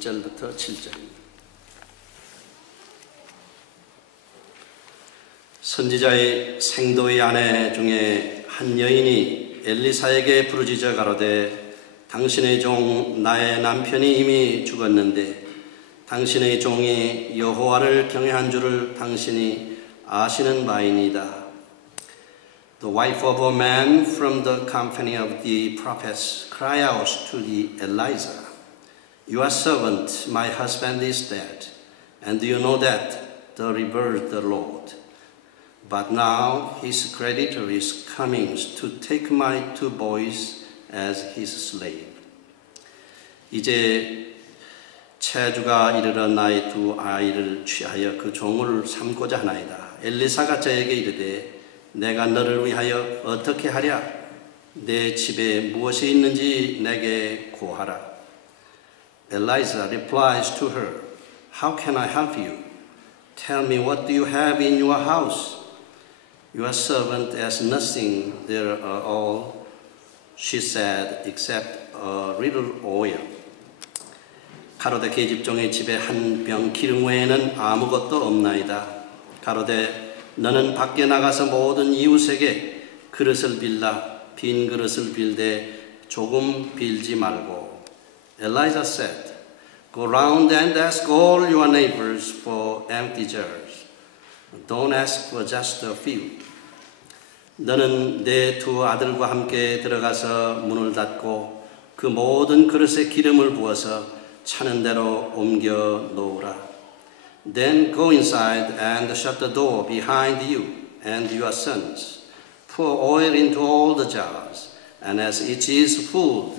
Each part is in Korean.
1절부터 7절입니다. 선지자의 생도의 아내 중에 한 여인이 엘리사에게 부르짖어 가로되 당신의 종 나의 남편이 이미 죽었는데 당신의 종이 여호와를 경외한 줄을 당신이 아시는 바이니이다. The wife of a man from the company of the prophets cried out to the Elijah, Your servant, my husband, is dead, and you know that the revered the Lord. But now his creditor is coming to take my 2 boys as his slave. 이제 체주가 이르러 나의 2 아이를 취하여 그 종을 삼고자 하나이다. 엘리사가 저에게 이르되 내가 너를 위하여 어떻게 하랴? 내 집에 무엇이 있는지 내게 고하라. Elijah replies to her, How can I help you? Tell me what do you have in your house? Your servant has nothing there at all, she said, except a little oil. 가로되 계집종의 집에 한 병 기름 외에는 아무것도 없나이다. 가로되 너는 밖에 나가서 모든 이웃에게 그릇을 빌라 빈 그릇을 빌되 조금 빌지 말고. Elijah said, Go round and ask all your neighbors for empty jars. Don't ask for just a few. 너는 내 2 아들과 함께 들어가서 문을 닫고 그 모든 그릇에 기름을 부어서 차는 대로 옮겨 놓으라. Then go inside and shut the door behind you and your sons. Pour oil into all the jars, and as it is full,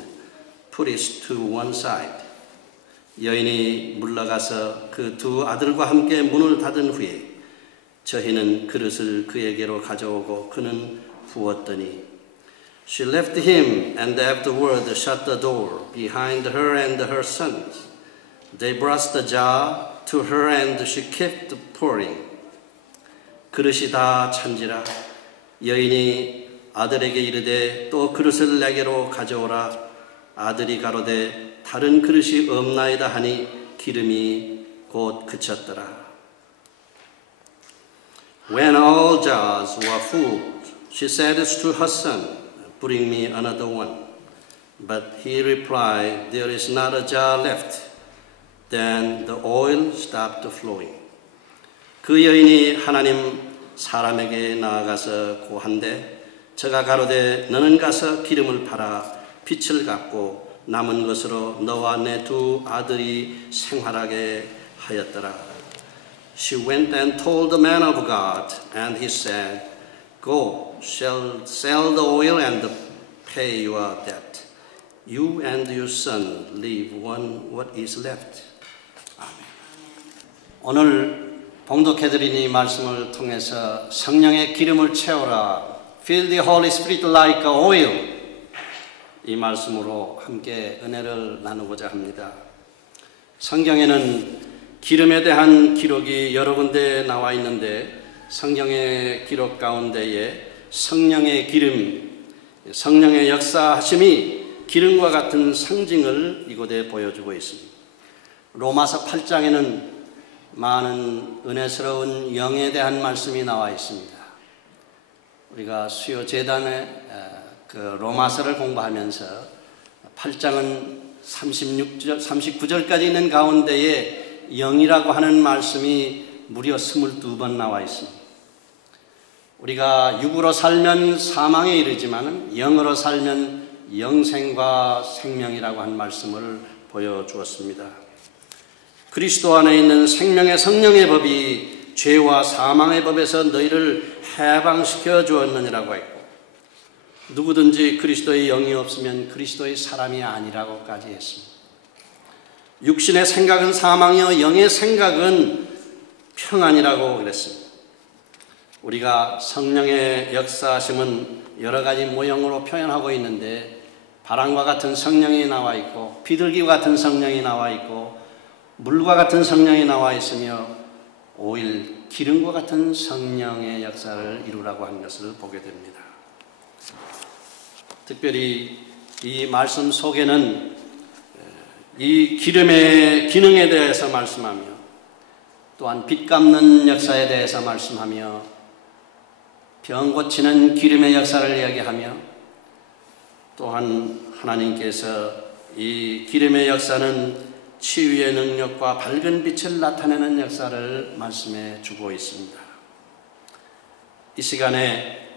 put it to one side. 여인이 물러가서 그 2 아들과 함께 문을 닫은 후에 저희는 그릇을 그에게로 가져오고 그는 부었더니 She left him and afterward shut the door behind her and her sons. They brought the jar to her and she kept pouring. 그릇이 다 찬지라. 여인이 아들에게 이르되 또 그릇을 내게로 가져오라. 아들이 가로되 다른 그릇이 없나이다 하니 기름이 곧 그쳤더라. When all jars were full, she said to her son, Bring me another one. But he replied, There is not a jar left. Then the oil stopped flowing. 그 여인이 하나님 사람에게 나아가서 고한데 저가 가로되 너는 가서 기름을 팔아 빛을 갚고 남은 것으로 너와 내 2 아들이 생활하게 하였더라. She went and told the man of God, and he said, Go, sell the oil and pay your debt. You and your son leave what is left. 아멘. 오늘 봉독해드린 이 말씀을 통해서 성령의 기름을 채워라. Fill the Holy Spirit like oil. 이 말씀으로 함께 은혜를 나누고자 합니다. 성경에는 기름에 대한 기록이 여러 군데 나와 있는데 성경의 기록 가운데에 성령의 기름, 성령의 역사하심이 기름과 같은 상징을 이곳에 보여주고 있습니다. 로마서 8장에는 많은 은혜스러운 영에 대한 말씀이 나와 있습니다. 우리가 수요 재단에 그 로마서를 공부하면서 8장은 39절까지 있는 가운데에 영이라고 하는 말씀이 무려 22번 나와 있습니다. 우리가 육으로 살면 사망에 이르지만 영으로 살면 영생과 생명이라고 한 말씀을 보여주었습니다. 그리스도 안에 있는 생명의 성령의 법이 죄와 사망의 법에서 너희를 해방시켜 주었느니라고 했고 누구든지 그리스도의 영이 없으면 그리스도의 사람이 아니라고까지 했습니다. 육신의 생각은 사망이요 영의 생각은 평안이라고 그랬습니다. 우리가 성령의 역사하심은 여러 가지 모형으로 표현하고 있는데 바람과 같은 성령이 나와 있고 비둘기와 같은 성령이 나와 있고 물과 같은 성령이 나와 있으며 오일, 기름과 같은 성령의 역사를 이루라고 하는 것을 보게 됩니다. 특별히 이 말씀 속에는 이 기름의 기능에 대해서 말씀하며 또한 빚 갚는 역사에 대해서 말씀하며 병 고치는 기름의 역사를 이야기하며 또한 하나님께서 이 기름의 역사는 치유의 능력과 밝은 빛을 나타내는 역사를 말씀해 주고 있습니다. 이 시간에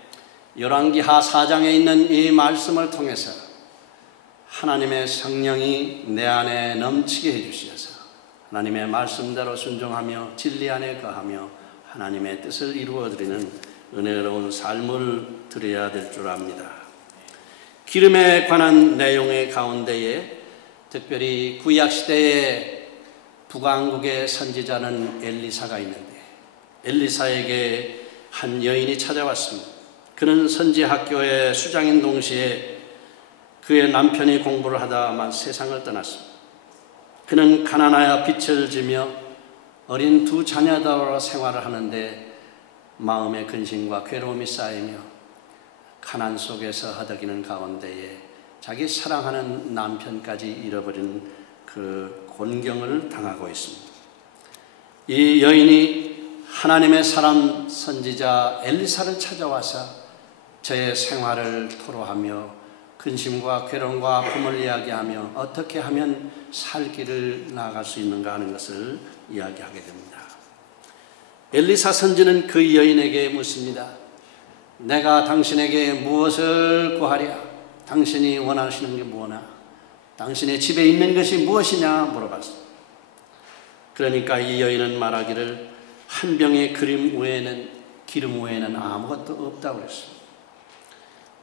열왕기하 4장에 있는 이 말씀을 통해서 하나님의 성령이 내 안에 넘치게 해주시어서 하나님의 말씀대로 순종하며 진리 안에 거하며 하나님의 뜻을 이루어드리는 은혜로운 삶을 드려야 될 줄 압니다. 기름에 관한 내용의 가운데에 특별히 구약시대의 북왕국의 선지자는 엘리사가 있는데 엘리사에게 한 여인이 찾아왔습니다. 그는 선지학교의 수장인 동시에 그의 남편이 공부를 하다만 세상을 떠났습니다. 그는 가난하여 빚을 지며 어린 두 자녀들로 생활을 하는데 마음의 근심과 괴로움이 쌓이며 가난 속에서 허덕이는 가운데에 자기 사랑하는 남편까지 잃어버린 그 곤경을 당하고 있습니다. 이 여인이 하나님의 사람 선지자 엘리사를 찾아와서 저의 생활을 토로하며 근심과 괴로움과 꿈을 이야기하며 어떻게 하면 살 길을 나아갈 수 있는가 하는 것을 이야기하게 됩니다. 엘리사 선지는 그 여인에게 묻습니다. 내가 당신에게 무엇을 구하랴? 당신이 원하시는 게 뭐냐? 당신의 집에 있는 것이 무엇이냐? 물어봤습니다. 그러니까 이 여인은 말하기를 한 병의 기름 외에는 아무것도 없다고 그랬습니다.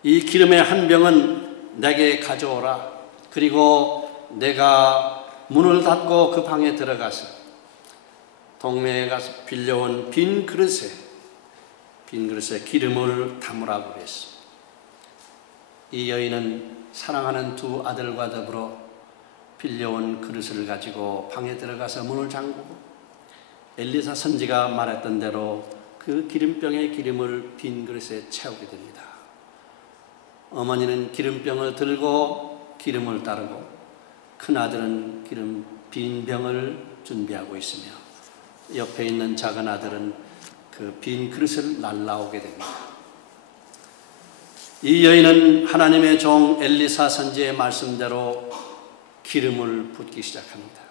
이 기름의 한 병은 내게 가져오라. 그리고 내가 문을 닫고 그 방에 들어가서 동네에 가서 빌려온 빈 그릇에 기름을 담으라고 그랬습니다. 이 여인은 사랑하는 두 아들과 더불어 빌려온 그릇을 가지고 방에 들어가서 문을 잠그고 엘리사 선지가 말했던 대로 그 기름병의 기름을 빈 그릇에 채우게 됩니다. 어머니는 기름병을 들고 기름을 따르고 큰아들은 빈 병을 준비하고 있으며 옆에 있는 작은 아들은 그 빈 그릇을 날라오게 됩니다. 이 여인은 하나님의 종 엘리사 선지의 말씀대로 기름을 붓기 시작합니다.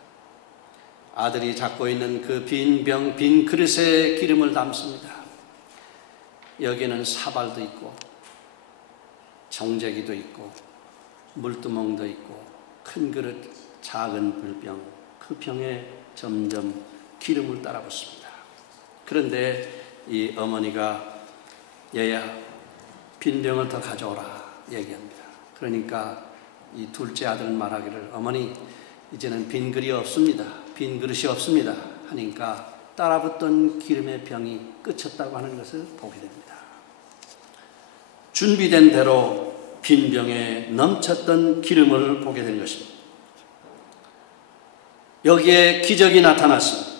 아들이 잡고 있는 그 빈 그릇에 기름을 담습니다. 여기에는 사발도 있고 정제기도 있고 물두멍도 있고 큰 그릇, 작은 물병, 그 병에 점점 기름을 따라 붓습니다. 그런데 이 어머니가 얘야 빈 병을 더 가져오라 얘기합니다. 그러니까 이 둘째 아들은 말하기를 어머니 이제는 빈 그릇이 없습니다. 빈 그릇이 없습니다. 하니까 따라붙던 기름의 병이 끝쳤다고 하는 것을 보게 됩니다. 준비된 대로 빈 병에 넘쳤던 기름을 보게 된 것입니다. 여기에 기적이 나타났습니다.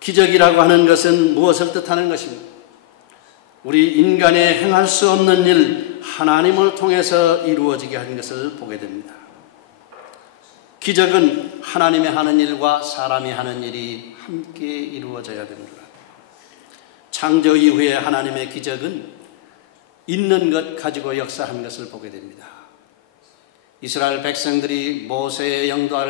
기적이라고 하는 것은 무엇을 뜻하는 것입니까? 우리 인간이 행할 수 없는 일, 하나님을 통해서 이루어지게 하는 것을 보게 됩니다. 기적은 하나님이 하는 일과 사람이 하는 일이 함께 이루어져야 됩니다. 창조 이후에 하나님의 기적은 있는 것 가지고 역사한 것을 보게 됩니다. 이스라엘 백성들이 모세의 영도할